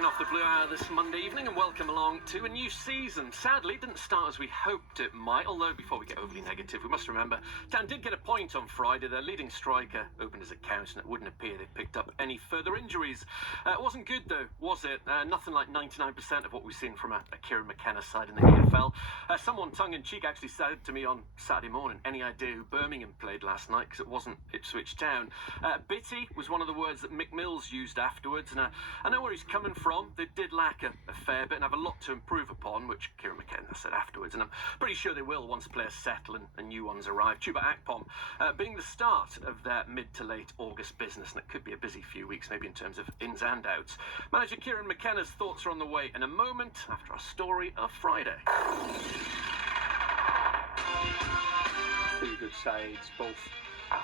kicking off the Blue Hour this Monday evening, and welcome along to a new season. Sadly, it didn't start as we hoped it might, although before we get overly negative, we must remember Town did get a point on Friday. Their leading striker opened his accounts, and it wouldn't appear they picked up any further injuries. It wasn't good though, was it? Nothing like 99% of what we've seen from a Kieran McKenna side in the EFL. Someone tongue-in-cheek actually said to me on Saturday morning, any idea who Birmingham played last night, because it wasn't Ipswich Town. Bitty was one of the words that Mick Mills used afterwards, and I know where he's coming from. They did lack a fair bit and have a lot to improve upon, which Kieran McKenna said afterwards, and I'm pretty sure they will once players settle and new ones arrive. Chuba Akpom being the start of their mid to late August business, and it could be a busy few weeks, maybe in terms of ins and outs. Manager Kieran McKenna's thoughts are on the way in a moment after our story of Friday. Two good sides, both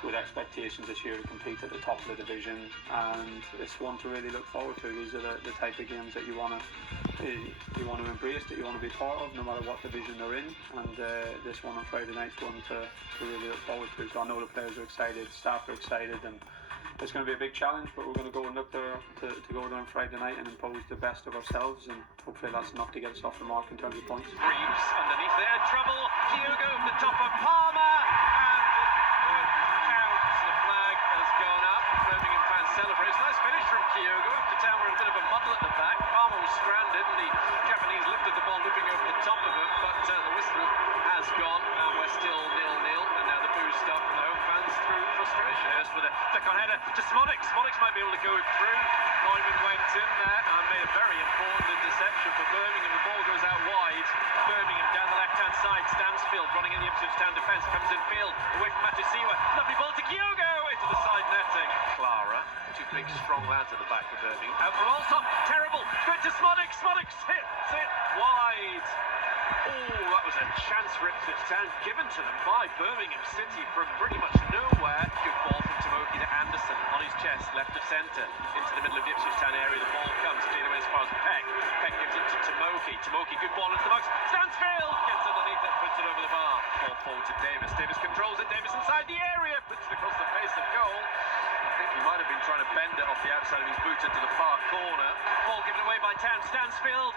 with expectations this year to compete at the top of the division, and it's one to really look forward to. These are the type of games that you want to embrace, that you want to be part of, no matter what division they're in. And this one on Friday night's one to really look forward to. So I know the players are excited, staff are excited, and it's going to be a big challenge. But we're going to go and look to go there on Friday night and impose the best of ourselves, and hopefully that's enough to get us off the mark in terms of points. Reeves underneath there, trouble. Kyogo over the top of Palmer. Celebrates. Nice finish from Kyogo after Town were in a bit of a muddle at the back. Palmer was stranded and the Japanese lifted the ball whipping over the top of him, but the whistle has gone and we're still 0-0, and now the booze stop from the home fans through frustration. Here's with a flick on header to Smodics. Smodics might be able to go through. Neumann went in there and made a very important interception for Birmingham. The ball goes out wide. Birmingham down the left-hand side. Stansfield running in the Ipswich Town defence, comes in field away from Matusiwa. Lovely ball to Kyogo into the side netting. Clara. Two big, strong lads at the back for Birmingham. Out from Allsop, terrible. Straight to Smodics. Smodics hits it wide. Oh, that was a chance for Ipswich Town given to them by Birmingham City from pretty much nowhere. Good ball from Tomoki to Anderson on his chest, left of centre, into the middle of the Ipswich Town area. The ball comes clean away as far as Peck. Peck gives it to Tomoki. Tomoki, good ball into the box. Stansfield gets underneath it, puts it over the bar. Ball forward to Davis. Davis controls it. Davis inside the area, puts it across the face of goal. I think he might have been trying to bend it off the outside of his boot into the far corner. Ball given away by Town. Stansfield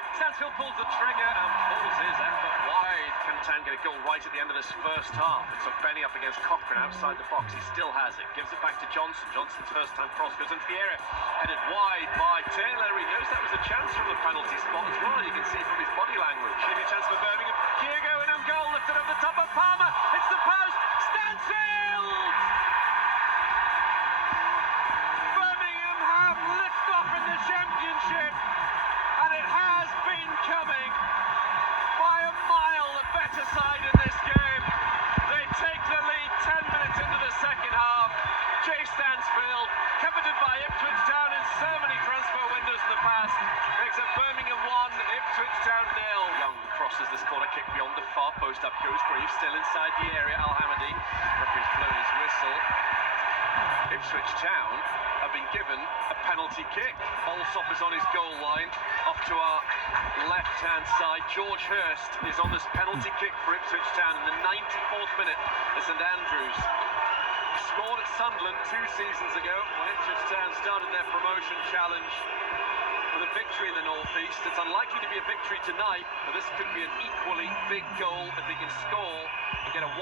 pulls the trigger and pulls his effort wide. Can Town get a goal right at the end of this first half? It took Benny up against Cochrane outside the box. He still has it. Gives it back to Johnson. Johnson's first time cross goes into the area. Headed wide by Taylor. He knows that was a chance from the penalty spot as well. You can see from his body language. Maybe a chance for Birmingham. Kyogo in on goal. Lifted over the top of Palmer. It's the post. Stansfield! Championship, and it has been coming by a mile. The better side in this game. They take the lead 10 minutes into the second half. Jay Stansfield, coveted by Ipswich Town in so many transfer windows in the past, makes it Birmingham 1, Ipswich Town 0. Young crosses this corner kick beyond the far post. Up goes Greaves, still inside the area. Al-Hamadi, referee's blown his whistle. Ipswich Town have been given a penalty kick. Allsop is on his goal line, off to our left-hand side. George Hurst is on this penalty kick for Ipswich Town in the 94th minute at St Andrews. Scored at Sunderland 2 seasons ago when Ipswich Town started their promotion challenge with a victory in the North East. It's unlikely to be a victory tonight, but this could be an equally big goal if they can score and get a 1-1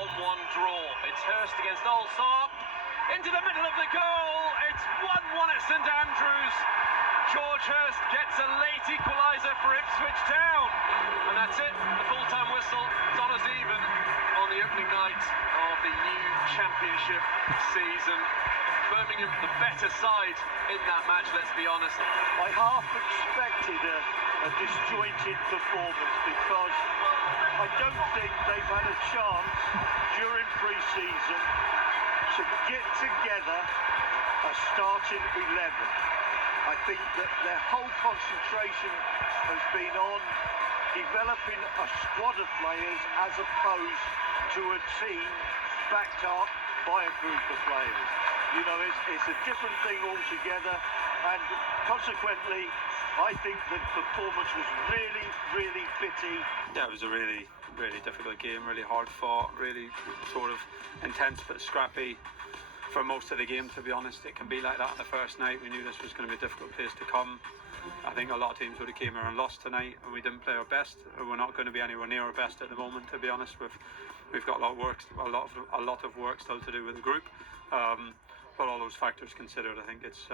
draw. It's Hurst against Allsop. Into the middle of the goal. It's 1-1 at St Andrews. George Hurst gets a late equaliser for Ipswich Town. And that's it. The full-time whistle is on us even on the opening night of the new championship season. Birmingham, the better side in that match, let's be honest. I half expected a disjointed performance because I don't think they've had a chance during pre-season to get together a starting 11. I think that their whole concentration has been on developing a squad of players as opposed to a team backed up by a group of players. You know, it's a different thing altogether, and consequently I think the performance was really, really bitty. Yeah, it was a really difficult game, really hard fought, really sort of intense but scrappy for most of the game, to be honest. It can be like that on the first night. We knew this was going to be a difficult place to come. I think a lot of teams would have came here and lost tonight, and we didn't play our best. We're not going to be anywhere near our best at the moment, to be honest. We've got a lot of work still to do with the group. But all those factors considered, I think it's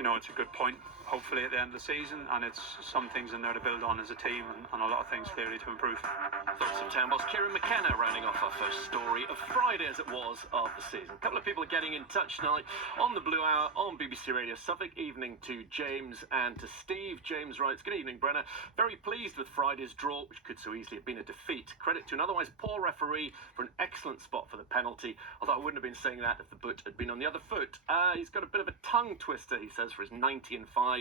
it's a good point, hopefully, at the end of the season, and it's some things in there to build on as a team, and a lot of things clearly to improve. Thoughts of Town boss Kieran McKenna rounding off our first story of Friday as it was of the season. A couple of people are getting in touch tonight on the Blue Hour on BBC Radio Suffolk. Evening to James and to Steve. James writes, good evening, Brenner. Very pleased with Friday's draw, which could so easily have been a defeat. Credit to an otherwise poor referee for an excellent spot for the penalty, although I wouldn't have been saying that if the boot had been on the other foot. He's got a bit of a tongue twister, he says, for his 90 and 5.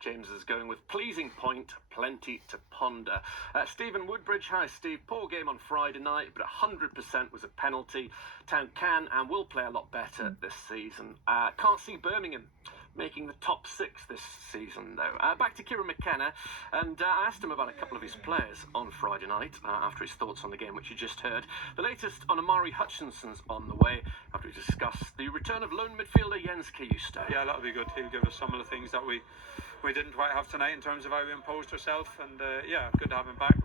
James is going with pleasing point, plenty to ponder. Stephen Woodbridge, hi Steve. Poor game on Friday night, but 100% was a penalty. Town can and will play a lot better this season. Can't see Birmingham making the top 6 this season, though. Back to Kieran McKenna, and I asked him about a couple of his players on Friday night after his thoughts on the game, which you just heard. The latest on Amari Hutchinson's on the way after we discuss the return of lone midfielder Jens Kiyusta. Yeah, that'll be good. He'll give us some of the things that we didn't quite have tonight in terms of how we imposed ourselves, and good to have him back.